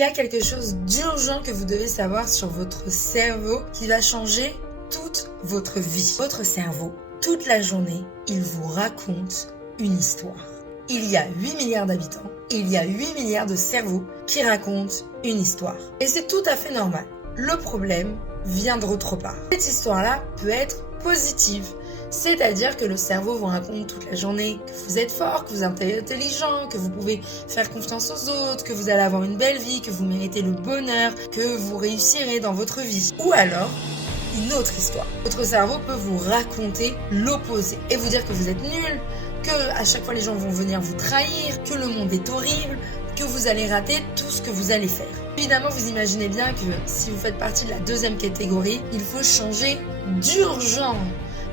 y a quelque chose d'urgent que vous devez savoir sur votre cerveau qui va changer toute votre vie. Votre cerveau, toute la journée, il vous raconte une histoire. Il y a 8 milliards d'habitants et il y a 8 milliards de cerveaux qui racontent une histoire. Et c'est tout à fait normal. Le problème vient d'autre part. Cette histoire-là peut être positive. C'est-à-dire que le cerveau vous raconte toute la journée que vous êtes fort, que vous êtes intelligent, que vous pouvez faire confiance aux autres, que vous allez avoir une belle vie, que vous méritez le bonheur, que vous réussirez dans votre vie. Ou alors, une autre histoire. Votre cerveau peut vous raconter l'opposé et vous dire que vous êtes nul, que à chaque fois les gens vont venir vous trahir, que le monde est horrible, que vous allez rater tout ce que vous allez faire. Évidemment, vous imaginez bien que si vous faites partie de la deuxième catégorie, il faut changer d'urgence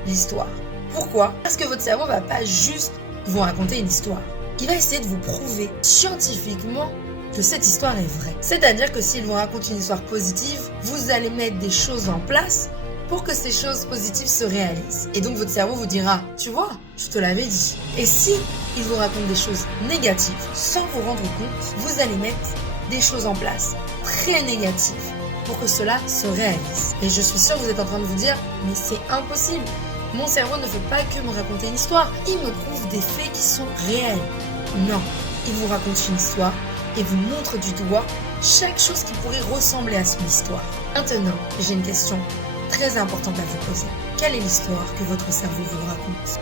l'histoire. Pourquoi? Parce que votre cerveau va pas juste vous raconter une histoire. Il va essayer de vous prouver scientifiquement que cette histoire est vraie. C'est-à-dire que s'il vous raconte une histoire positive, vous allez mettre des choses en place pour que ces choses positives se réalisent. Et donc votre cerveau vous dira, tu vois, je te l'avais dit. Et si il vous raconte des choses négatives, sans vous rendre compte, vous allez mettre des choses en place très négatives pour que cela se réalise. Et je suis sûre que vous êtes en train de vous dire, mais c'est impossible. Mon cerveau ne fait pas que me raconter une histoire, il me prouve des faits qui sont réels. Non, il vous raconte une histoire et vous montre du doigt chaque chose qui pourrait ressembler à son histoire. Maintenant, j'ai une question très importante à vous poser. Quelle est l'histoire que votre cerveau vous raconte ?